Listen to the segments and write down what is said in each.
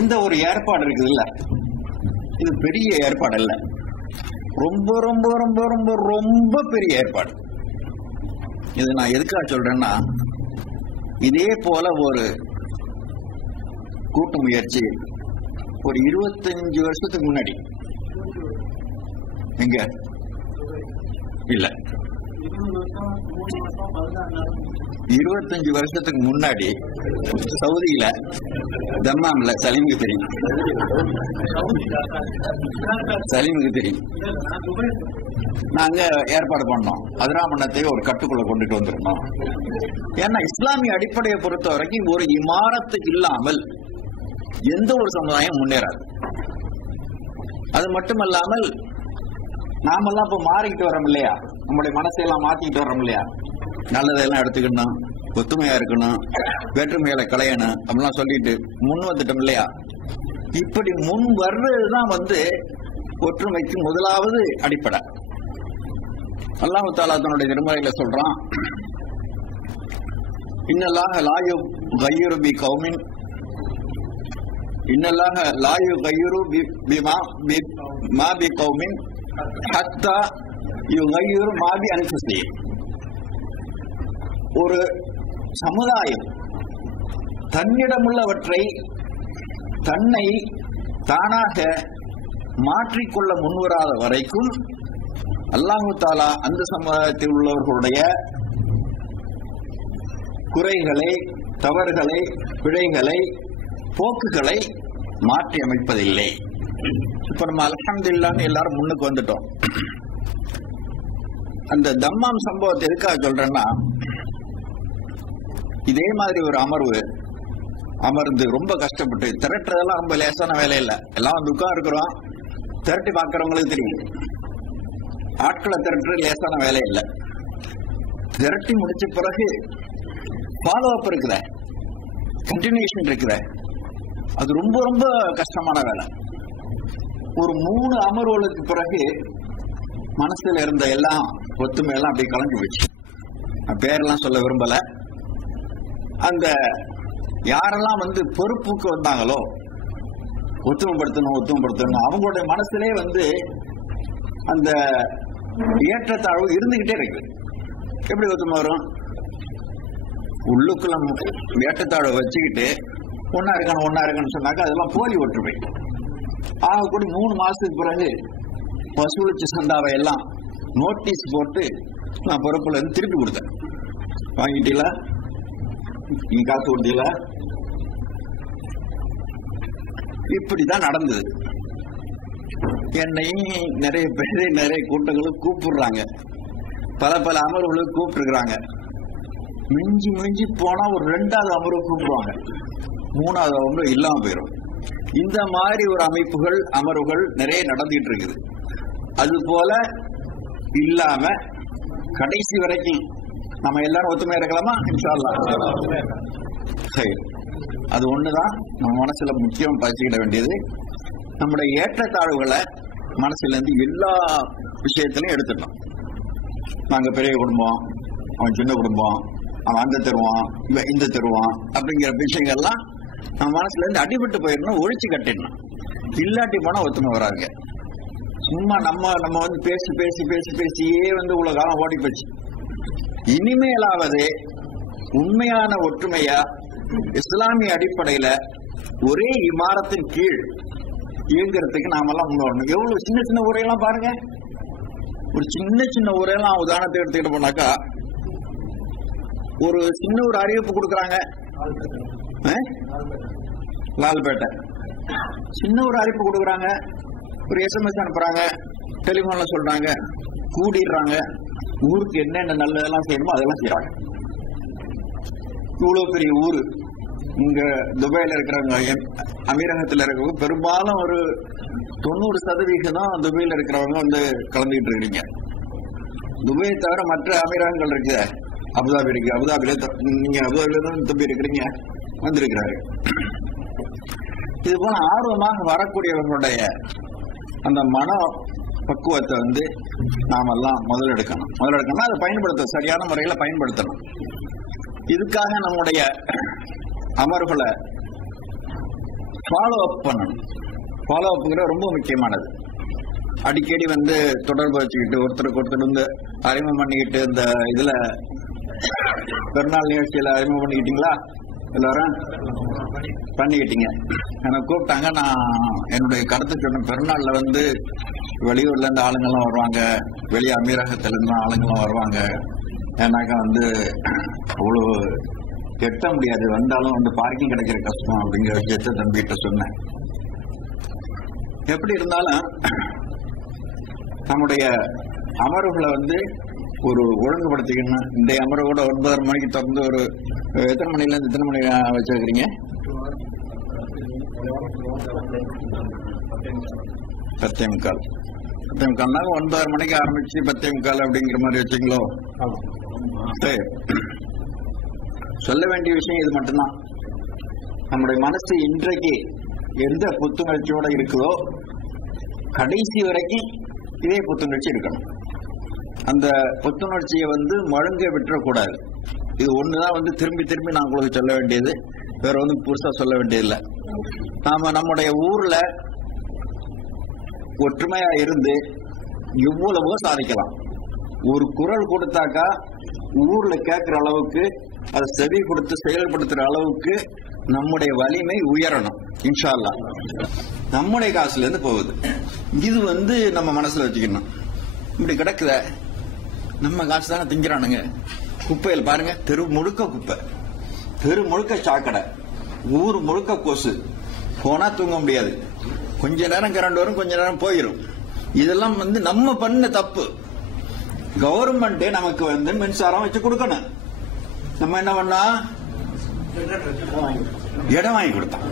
இந்த ஒரு ஏற்பாடு இருக்குது இல்ல, இது பெரிய ஏற்பாடு இல்ல, ரொம்ப ரொம்ப ரொம்ப ரொம்ப ரொம்ப பெரிய ஏற்பாடு. இது நான் எதுக்காக சொல்றேன்னா, இதே போல ஒரு கூட்டு முயற்சி ஒரு 25 வருஷத்துக்கு முன்னாடி எங்க இல்ல 25 வருஷத்துக்கு முன்னாடி சவுதியில தம்மாம்ல சலீமுக்கு தெரியும், சலீமுக்கு தெரியும். நாங்க ஏற்பாடு பண்ணோம், அதிராமண்ணத்தை ஒரு கட்டுக்குள்ள கொண்டுட்டு வந்திருந்தோம். ஏன்னா இஸ்லாமிய அடிப்படையை பொறுத்த வரைக்கும் ஒரு இமாரத்து இல்லாமல் எந்த ஒரு சமுதாயம் முன்னேறாது. அது மட்டுமல்லாமல் நாமெல்லாம் இப்ப மாறிக்கிட்டு வரோம் இல்லையா, நம்முடைய மனசையெல்லாம் மாத்திக்கிட்டு வரோம் இல்லையா, நல்லதெல்லாம் எடுத்துக்கணும், ஒத்துமையா இருக்கணும், வேற்றுமைகளை களையணும் அப்படிலாம் சொல்லிட்டு முன் வந்துட்டோம் இல்லையா. இப்படி முன் வர்றதுதான் ஒற்றுமைக்கு முதலாவது அடிப்படை. அல்லாஹ் தஆலா தன்னுடைய திருமறையில சொல்றான், இன்னல்லாஹ லா யுகையிரு பி கௌமின் இன்னல்லாஹ லா யுகையிரு பிமா பி கௌமின் ஹத்தா யுகையிரு மா பி அன்ஃபுஸிஹிம். ஒரு சமுதாயம் தன்னிடமுள்ளவற்றை தன்னை தானாக மாற்றிக்கொள்ள முன்வராத வரைக்கும் அல்லாஹு தஆலா அந்த சமுதாயத்தில் உள்ளவர்களுடைய குறைகளை, தவறுகளை, பிழைகளை, போக்குகளை மாற்றி அமைப்பதில்லை. இப்ப நம்ம அல்ஹம்துலில்லாஹ் எல்லாரும் முன்னுக்கு வந்துட்டோம். அந்த தம்மாம் சம்பவத்தை எதுக்காக சொல்றேன்னா, இதே மாதிரி ஒரு அமர்ந்து ரொம்ப கஷ்டப்பட்டு திரட்டுறதெல்லாம் ரொம்ப லேசான வேலை இல்லை. எல்லாம் இருக்கிறோம், திரட்டி பார்க்கறவங்களுக்கு தெரியும், ஆட்களை திரட்டுறது லேசான வேலை இல்லை. திரட்டி முடிச்ச பிறகு ஃபாலோ அப் இருக்குற, கண்டினியூஷன் இருக்குற, அது ரொம்ப ரொம்ப கஷ்டமான வேலை. ஒரு 3 அமர்வுகளுக்கு பிறகு மனசுல இருந்த எல்லாம் ஒத்துமையெல்லாம் அப்படியே கலந்து போச்சு. பேரெல்லாம் சொல்ல விரும்பல. அந்த யாரெல்லாம் பொறுப்புக்கு வந்தாங்களோ ஒத்துமைப்படுத்தணும் அவங்களுடைய மனசுலே அந்த ஏற்றத்தாழ்வு இருந்துகிட்டே இருக்கு. எப்படி ஒத்துமை வரும்? உள்ளுக்குள்ள ஏற்றத்தாழ்வை வச்சுக்கிட்டு ஒன்னா இருக்கணும் சொன்னாக்க அதெல்லாம் போலி ஒற்றுமை. ஆகக்கூடி 3 மாசத்துக்கு பிறகு வசூலிச்ச சந்தாவை எல்லாம் நோட்டீஸ் போட்டு நான் பொறுப்புல இருந்து திருப்பி கொடுத்தேன். வாங்கிட்டீங்களா, நீ காசு கொடுத்தீங்களா? இப்படிதான் நடந்தது. என்னையும் நிறைய பேர் நிறைய கூட்டங்களுக்கு கூப்பிடுறாங்க, பல அமர்வுகளுக்கு கூப்பிட்டுருக்காங்க. மிஞ்சி போனா ஒரு 2வது அமர்வு கூப்பிடுவாங்க, 3வது அமர்வு இல்லாம போயிடும். இந்த மாதிரி ஒரு அமைப்புகள், அமர்வுகள் நிறைய நடந்துட்டு இருக்குது. அது போல இல்லாம கடைசி வரைக்கும் நம்ம எல்லாரும் ஒத்துமையா இருக்கலாமா? இன்ஷா அல்லாஹ். அது ஒண்ணுதான் நம்ம மனசுல முக்கியம் பதிச்சுக்கிட வேண்டியது. நம்முடைய ஏற்றத்தாழ்வுகளை மனசுல இருந்து எல்லா விஷயத்திலையும் எடுத்துடணும். நாங்க பெரிய குடும்பம், அவன் சின்ன குடும்பம், அவன் அந்த தருவான், இவன் இந்த தருவான் அப்படிங்கிற விஷயங்கள்லாம் நம்ம மனசுல இருந்து அடிபட்டு போயிடணும், ஒழிச்சு கட்டிடணும். இல்லாட்டி போனா ஒத்துமை வராதுங்க. சும்மா நம்ம பேசி பேசி பேசி பேசியே இவ்வளவு காலம் ஓடி போச்சு. இனிமேலாவது உண்மையான ஒற்றுமையா இஸ்லாமிய அடிப்படையில ஒரே இமாரத்தின் கீழ் இயங்குறதுக்கு நாமெல்லாம் முன்னோடணும். எவ்வளவு சின்ன சின்ன ஊரையெல்லாம் பாருங்க. ஒரு சின்ன ஊரையெல்லாம் உதாரணத்தை எடுத்துக்கிட்டு போனாக்கா, ஒரு சின்ன ஒரு அறிவிப்பு கொடுக்கறாங்க, லால்பேட்டை சின்ன ஒரு அறிவிப்பு கொடுக்கறாங்க, ஒரு SMS அனுப்புறாங்க, டெலிபோன்ல சொல்றாங்க, கூடிடுறாங்க, ஊருக்கு என்னென்ன நல்லதெல்லாம் செய்யணுமோ அதெல்லாம் செய்யறாங்க. இவ்வளவு பெரிய ஊரு, இங்க துபாயில இருக்கிறவங்க, அமீரகத்தில் இருக்கிறவங்க பெரும்பாலும் ஒரு 90% துபாயில இருக்கிறவங்க கலந்துகிட்டு இருக்கீங்க. துபாயை தவிர மற்ற அமீரகங்கள் இருக்கு, அபுதாபி இருக்கு, அபுதாபில நீங்க அபுதாபில தான் துபாய் இருக்கிறீங்க, வந்திருக்கிறாரு. இது போல ஆர்வமாக வரக்கூடியவர்களுடைய அந்த மன பக்குவத்தை நாமெல்லாம் முதலெடுக்கணும். அதை பயன்படுத்த சரியான முறையில பயன்படுத்தணும். இதுக்காக நம்முடைய அமர்வுகளை ஃபாலோ அப் பண்ணணும். ஃபாலோ அப்புங்கிற ரொம்ப முக்கியமானது. அடிக்கடி தொடர்பு வச்சுக்கிட்டு ஒருத்தருக்கு ஒருத்தர் அறிமுகம் பண்ணிக்கிட்டு, இந்த இதுல பெருநாள் நிகழ்ச்சியில அறிமுகம் பண்ணிக்கிட்டீங்களா? எல்லாரும் பண்ணிக்கிட்டீங்க. எனக்கு கூப்பிட்டாங்க. நான் என்னுடைய கருத்து சொன்ன, பெருநாள்ல வெளியூர்ல இருந்து ஆளுங்கெல்லாம் வருவாங்க, வெளியே அமீரகத்துல இருந்து ஆளுங்கெல்லாம் வருவாங்க. ஏன்னாக்கா அவ்வளவு எட்ட முடியாது, வந்தாலும் பார்க்கிங் கிடைக்கிற கஷ்டம் அப்படிங்கிற விஷயத்த தம்பிகிட்ட சொன்னேன். எப்படி இருந்தாலும் நம்முடைய அமர்வுகளை ஒரு ஒழுங்குபடுத்திக்கணும். இந்த அமர்வோட 9:30 மணிக்கு திறந்து ஒரு எத்தனை மணில இருந்து எத்தனை மணி வச்சிருக்கிறீங்க? 10:45. 10:45 9:30 மணிக்கு ஆரம்பிச்சு 10:45 அப்படிங்கிற மாதிரி வச்சுங்களோ? சரி. சொல்ல வேண்டிய விஷயம் இது மட்டும்தான். நம்முடைய மனசு இன்றைக்கு எந்த புத்துணர்ச்சியோட இருக்குதோ கடைசி வரைக்கும் இதே புத்துணர்ச்சி இருக்கணும். அந்த புத்துணர்ச்சியை மழுங்க விட்டுறக்கூடாது. இது ஒண்ணுதான் திரும்பி திரும்பி நான் உங்களுக்கு சொல்ல வேண்டியது, வேற புதுசா சொல்ல வேண்டியதில்லை. நாம நம்முடைய ஊர்ல ஒற்றுமையா இருந்து எவ்வளவோ சாதிக்கலாம். ஒரு குரல் கொடுத்தாக்கா ஊர்ல கேட்கிற அளவுக்கு, அதை செவி கொடுத்து செயல்படுத்துற அளவுக்கு நம்முடைய வலிமை உயரணும். இன்ஷா அல்லாஹ். நம்முடைய காசுல இருந்து போகுது. இது நம்ம மனசுல வச்சுக்கணும். இப்படி கிடக்குத நம்ம காசு தானே திங்கிறானுங்க. குப்பையில் பாருங்க, தெரு முழுக்க குப்பை, தெரு முழுக்க சாக்கடை, ஊர் முழுக்க கொசு. போனா தூங்க முடியாது. கொஞ்ச நேரம் கரண்ட் வரும், கொஞ்ச நேரம் போயிடும். இதெல்லாம் நம்ம பண்ண தப்பு. கவர்மெண்ட் நமக்கு மின்சாரம் வச்சு கொடுக்கணும். நம்ம என்ன பண்ணா, இடம் வாங்கி கொடுத்தோம்.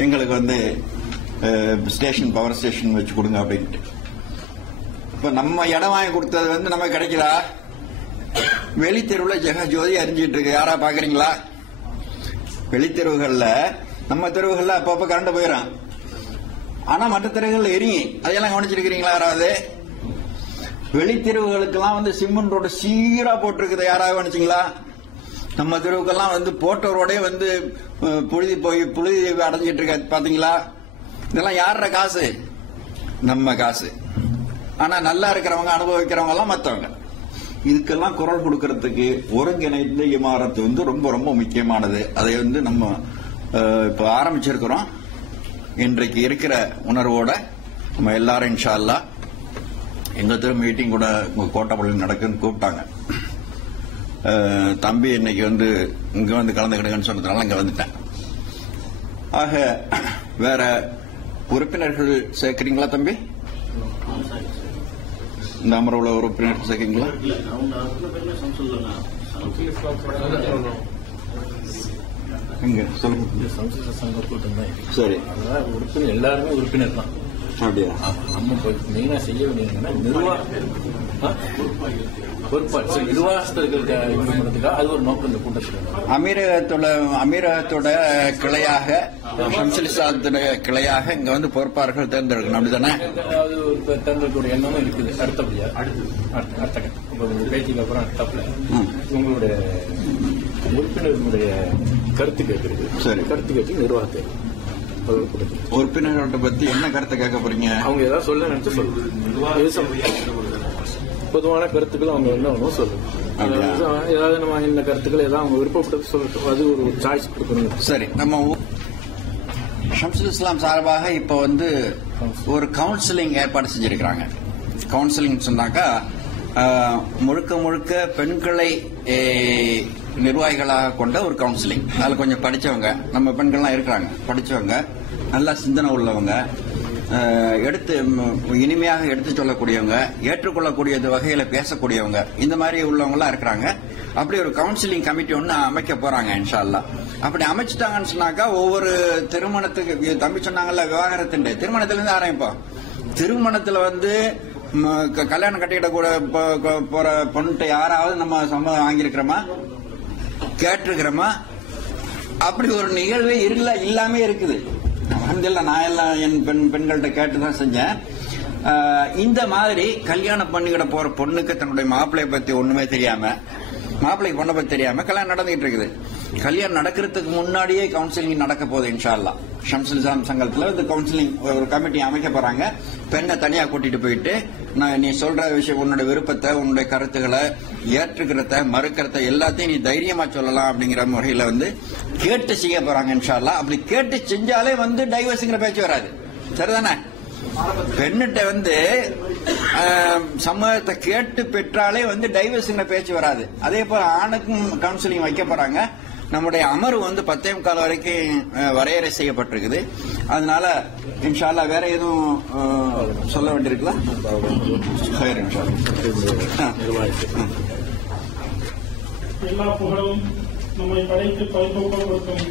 எங்களுக்கு ஸ்டேஷன், பவர் ஸ்டேஷன் வச்சு கொடுங்க அப்படின்ட்டு. இப்ப நம்ம இடம் வாங்கி கொடுத்தது நமக்கு கிடைக்கிறா? வெளி தெருவில் ஜெகஜோதி அறிஞ்சிட்டு இருக்கு. யாரா பாக்குறீங்களா? வெளி தெருவுகள்ல, நம்ம தெருவுகள்ல அப்பப்ப கரண்ட் போயிடும். ஆனா மற்ற தெருவுகள்ல எரியும். அதையெல்லாம் கவனிச்சிருக்கிறீங்களா யாராவது? வெளி தெருவுகளுக்கெல்லாம் சிமெண்ட் ரோடு சீரா போட்டிருக்குது. யாராவது கவனிச்சிங்களா? நம்ம தெருவுக்கெல்லாம் போட்டோரோட புழுதி அடைஞ்சிட்டு இருக்க. பாத்தீங்களா? இதெல்லாம் யார காசு? நம்ம காசு. ஆனா நல்லா இருக்கிறவங்க, அனுபவிக்கிறவங்க எல்லாம் மற்றவங்க. இதுக்கெல்லாம் குரல் கொடுக்கறதுக்கு ஒருங்கிணைந்த இமாரத்து ரொம்ப ரொம்ப முக்கியமானது. அதை நம்ம இப்ப ஆரம்பிச்சிருக்கிறோம். இன்றைக்கு இருக்கிற உணர்வோட நம்ம எல்லாரும் இன்ஷா அல்லாஹ் எங்க தெரு மீட்டிங் கூட கோட்டப்பள்ளியில் நடக்குன்னு கூப்பிட்டாங்க. தம்பி இன்னைக்கு இங்க கலந்துக்கிடுங்கன்னு சொன்னதுனால இங்க வந்துட்டேன். ஆக வேற உறுப்பினர்கள் சேர்க்கிறீங்களா தம்பி? இந்த அமர்வுல உறுப்பினர் சேர்க்கிறீங்களா? இங்க சொல்லுங்க. சரி, உறுப்பினர் எல்லாருமே உறுப்பினர் தான். அப்படியா? நம்ம மெயினா செய்ய வேண்டியதுன்னா நிர்வாகத்திற்கு அது ஒரு நோக்கம். இந்த கூட்டத்தில் அமீரகத்தோட கிளையாக, ஷம்சுல் கிளையாக இங்க பொறுப்பாளர்கள் தேர்ந்தெடுக்கணும். அப்படித்தானே? அது ஒரு தேர்ந்தெடுக்கிற எண்ணமும் இருக்குது. அடுத்தபடியா அடுத்த பேச்சுக்கு அப்புறம் அடுத்தப்பல உங்களுடைய உறுப்பினர்களுடைய கருத்து கேட்கிறது. சரி, கருத்து கேட்டு நிர்வாகத்தை உறுப்பினர்கள்ட்ட பத்தி என்ன கருத்தை கேட்க போறீங்க? அவங்க ஏதாவது சொல்ல நினைச்சு சொல்லுங்க. பொதுவான கருத்துக்கள் அவங்க என்ன வேணும் சொல்லுங்க. ஏதாவது நம்ம இந்த கருத்துக்கள் ஏதாவது அவங்க விருப்பப்பட்டு சொல்லட்டும். அது ஒரு சாய்ஸ் கொடுக்கணும். சரி, நம்ம ஷம்சுல் இஸ்லாம் சார்பாக இப்ப ஒரு கவுன்சிலிங் ஏற்பாடு செஞ்சிருக்கிறாங்க. கவுன்சிலிங் சொன்னாக்கா முழுக்க முழுக்க பெண்களை நிர்வாகிகளாக கொண்ட ஒரு கவுன்சிலிங். அதுல கொஞ்சம் படிச்சவங்க, நம்ம பெண்கள்லாம் இருக்கிறாங்க, படிச்சவங்க, நல்லா சிந்தனை உள்ளவங்க, எடுத்து இனிமையாக எடுத்து சொல்லக்கூடியவங்க, ஏற்றுக்கொள்ளக்கூடிய வகையில பேசக்கூடியவங்க, இந்த மாதிரி உள்ளவங்க எல்லாம் இருக்கிறாங்க. அப்படி ஒரு கவுன்சிலிங் கமிட்டி ஒன்னு அமைக்க போறாங்க இன்ஷா அல்லாஹ். அப்படி அமைச்சிட்டாங்கன்னு சொன்னாக்கா ஒவ்வொரு திருமணத்துக்கு, தம்பி சொன்னாங்கல்ல விவாகரத்து, திருமணத்துல இருந்து ஆரம்பிப்போம். திருமணத்துல கல்யாணம் கட்டிக்கிட்ட கூட போற பொண்ணுட்ட யாராவது நம்ம சம்மதம் வாங்கியிருக்கிறோமா, கேட்டிருக்கிறோமா? அப்படி ஒரு நிகழ்வே இல்லாம இருக்குது. நான் எல்லாம் என் பெண்கள்கிட்ட கேட்டுதான் செஞ்சேன். இந்த மாதிரி கல்யாணம் பண்ணிக்கிட போற பொண்ணுக்கு தன்னுடைய மாப்பிள்ளைய பத்தி ஒண்ணுமே தெரியாம, மாப்பிள்ளைக்கு பொண்ணை பத்தி தெரியாம கல்யாணம் நடந்துகிட்டு இருக்குது. கல்யாணம் நடக்கிறதுக்கு முன்னாடியே கவுன்சிலிங் நடக்க போகுது இன்ஷா அல்லாஹ். ஷம்சுல் இஸ்லாம் சங்கத்துல இந்த கவுன்சிலிங் ஒரு கமிட்டி அமைக்க போறாங்க. பெண்ணை தனியா கூட்டிட்டு போயிட்டு நீ சொல்ற விஷயம், உன்னோட விருப்பத்தை, உன்னுடைய கருத்துக்களை, ஏற்றுக்கிறத மறுக்கிறத எல்லாத்தையும் நீ தைரியமா சொல்லலாம் அப்படிங்கிற முறையில கேட்டு செய்ய போறாங்க இன்ஷா அல்லாஹ். அப்படி கேட்டு செஞ்சாலே டைவர்ஸுங்கிற பேச்சு வராது. சரிதானே? பெண்ணிட்ட சம்மதத்தை கேட்டு பெற்றாலே டைவர்ஸுங்கிற பேச்சு வராது. அதே போல ஆணுக்கும் கவுன்சிலிங் வைக்க போறாங்க. நம்முடைய அமர்வு 10:15 வரைக்கும் வரையறை செய்யப்பட்டிருக்குது. அதனால இன்ஷா அல்லாஹ் வேற எதுவும் சொல்ல வேண்டியிருக்குதா? எல்லா புகழும் நம்மை படைத்து பரிபூர்ணம் கொடுக்கும்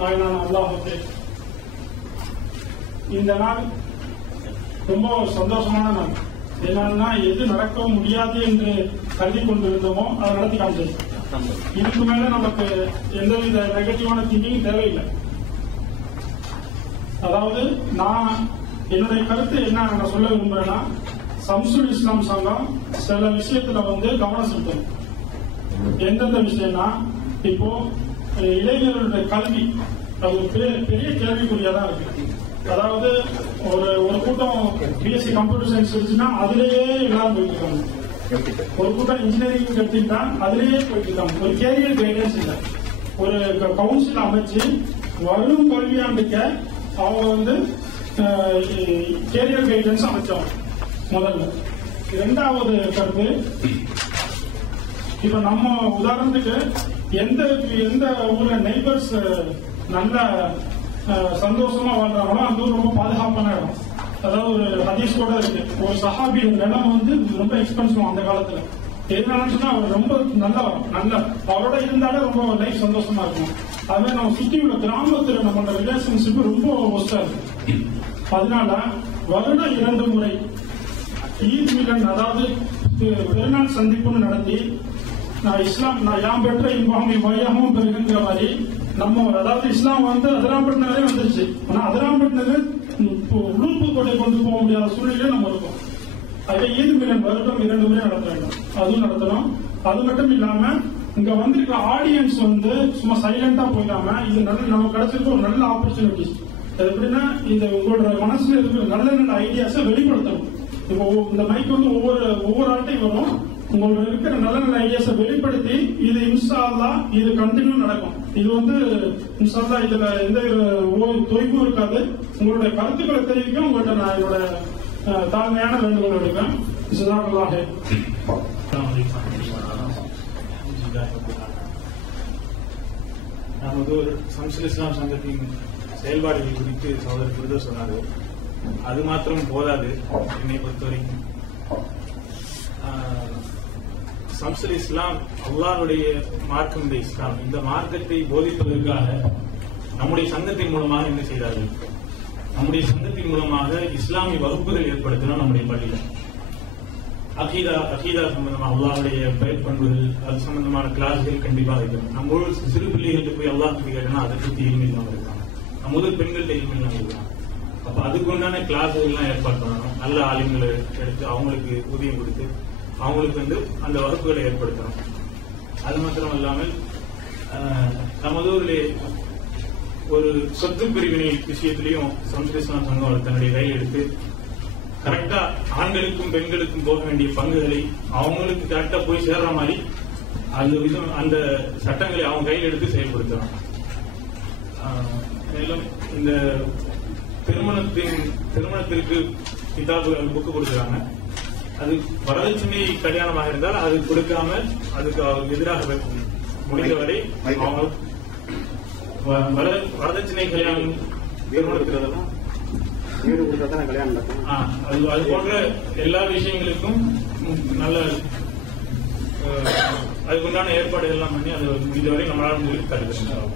நாயனான அல்லாஹ்வுக்கே. இந்த நாள் ரொம்ப சந்தோஷமான நாள். என்னன்னா, எது நடக்க முடியாது என்று கருதி கொண்டிருந்தோமோ அதை நடத்தி காமிச்சது. இதுக்கு மேல நமக்கு எந்தவித நெகட்டிவான திங்கிங் தேவையில்லை. அதாவது நான் என்னுடைய கருத்து என்ன நான் சொல்ல விரும்புறேன்னா, ஷம்சுல் இஸ்லாம் சங்கம் சில விஷயத்துல கவனம் செலுத்தணும். எந்தெந்த விஷயம்னா, இப்போ இளைஞர்களுடைய கல்வி அது பெரிய கேள்விக்குறியாதான் இருக்கு. அதாவது ஒரு கூட்டம் பிஎஸ்சி கம்ப்யூட்டர் சயின்ஸ் இருந்துச்சுன்னா அதுலேயே எல்லாம் போயிட்டு இருக்காங்க. ஒரு கூட்டம் இன்ஜினியரிங் எடுத்துக்கிட்டா அதுலேயே போயிட்டு இருக்காங்க. ஒரு கேரியர் கைடன்ஸ் இல்லை. ஒரு கவுன்சில் அமைச்சு வரும் கல்வியாண்டுக்க அவங்க கேரியர் கைடன்ஸ் அமைச்சோம் முதல்ல. இரண்டாவது கருத்து, இப்ப நம்ம உதாரணத்துக்கு எந்த ஊர்ல நெய்பர்ஸ் நல்ல சந்தோஷமா வாழ்றாங்களோ அந்த ஊர் ரொம்ப பாதுகாப்பான இடம். அதாவது ஒரு ஹதீஸ் கூட இருக்கு, ஒரு சஹாபி நிலம் ரொம்ப எக்ஸ்பென்சிவ் அந்த காலத்துல. எதுனாலும் சொன்னா அவர் ரொம்ப நல்ல அவரோட இருந்தாலே ரொம்ப லைஃப் சந்தோஷமா இருக்கும். அதுவே நம்ம சுத்தி உள்ள கிராமத்துல நம்மளோட ரிலேஷன்ஷிப் ரொம்ப ஒஸ்டா இருக்கு. அதனால வருடம் 2 முறை ஈத் மிலன், அதாவது பெருநாள் சந்திப்புன்னு நடத்தி நான் யாம் பெற்ற இன்பமும் வையமும் பெருகின்ற மாதிரி நம்ம, அதாவது இஸ்லாம் அதிராம்பட்டினரே வந்துருச்சு. ஆனா அதிராம்பட்டினரு உளுப்பு கொண்டை கொண்டு போக முடியாத சூழ்நிலையில நம்ம இருக்கோம். அதே ஈத் மிலன் வருடம் 2 முறை நடத்த வேண்டும், அதுவும் நடத்தணும். அது மட்டும் இல்லாம இங்க வந்திருக்க ஆடியன்ஸ் சும்மா சைலண்டா போயிடாம இது நமக்கு கிடைச்சிருக்க ஒரு நல்ல ஆப்பர்ச்சுனிட்டி. எப்படின்னா, இது உங்களோட மனசுல இருக்கிற நல்ல ஐடியாஸை வெளிப்படுத்தணும். இப்போ இந்த மைக் ஒவ்வொரு ஆட்டையும் வரும். உங்களோட இருக்கிற நல்ல ஐடியாஸை வெளிப்படுத்தி இது இன்ஷா அல்லாஹ் இது கண்டினியூ நடக்கும். இது இன்ஷா அல்லாஹ் இதுல எந்த தொய்வும் இருக்காது. உங்களுடைய கருத்துக்களை தெரிவிக்க உங்கள்கிட்ட நான் என்னோட தாழ்மையான வேண்டுகோள் எடுப்பேன். ஜஸாக்கல்லாஹ். நமது ஷம்சுல் இஸ்லாம் சங்கத்தின் செயல்பாடுகள் குறித்து சகோதரர் ஃபிர்தௌஸ் சொன்னாரு. அது மாத்திரம் போதாது. என்னை பொறுத்தவரைக்கும் ஷம்சுல் இஸ்லாம் அல்லாஹ்வுடைய மார்க்கம் இஸ்லாம், இந்த மார்க்கத்தை போதிப்பதற்காக நம்முடைய சங்கத்தின் மூலமாக என்ன செய்தார்கள்? நம்முடைய சங்கத்தின் மூலமாக இஸ்லாமிய வகுப்புகள் ஏற்படுத்தினோம். நம்முடைய பள்ளியில அகீதா சம்பந்தமா அல்லாஹ்வுடைய பெயர் பண்புகள், அது சம்பந்தமான கிளாஸ்கள் கண்டிப்பாக இருக்கணும். நம்ம சிறு பிள்ளைகளுக்கு போய் அல்லாஹ் கேட்டோம்னா அதை பற்றி இனிமே இல்லாம இருக்காங்க. நம்ம முதல் பெண்கள்கிட்ட இனிமே இல்லாம இருக்காங்க. அப்ப அதுக்குண்டான கிளாஸ்கள் எல்லாம் ஏற்பாடு பண்ணணும். நல்ல ஆளுங்களை எடுத்து அவங்களுக்கு ஊதியம் கொடுத்து அவங்களுக்கு அந்த வகுப்புகளை ஏற்படுத்தணும். அது மாத்திரம் இல்லாமல் நமது ஊரிலே ஒரு சொத்து பிரிவினை விஷயத்திலையும் ஷம்சுல் இஸ்லாம் சங்கம் தன்னுடைய கையில் எடுத்து கரெக்டா ஆண்களுக்கும் பெண்களுக்கும் போக வேண்டிய பங்குகளை அவங்களுக்கு கரெக்டா போய் சேர்ற மாதிரி அந்த சட்டங்களை அவங்க கையில் எடுத்து செயல்படுத்தணும். மேலும் இந்த திருமணத்திற்கு கிதாபு புக்கு கொடுக்குறாங்க. அது வரதட்சணை கல்யாணமாக இருந்தால் அது கொடுக்காம அதுக்கு எதிராக முடிந்தவரை வரதட்சணை கல்யாணம் திருமணத்திற்கெல்லாம் அது போன்ற எல்லா விஷயங்களுக்கும் நல்ல அதுக்குண்டான ஏற்பாடுகள் எல்லாம் பண்ணி அது முடிந்தவரை நம்மளால கருதுகிறோம்.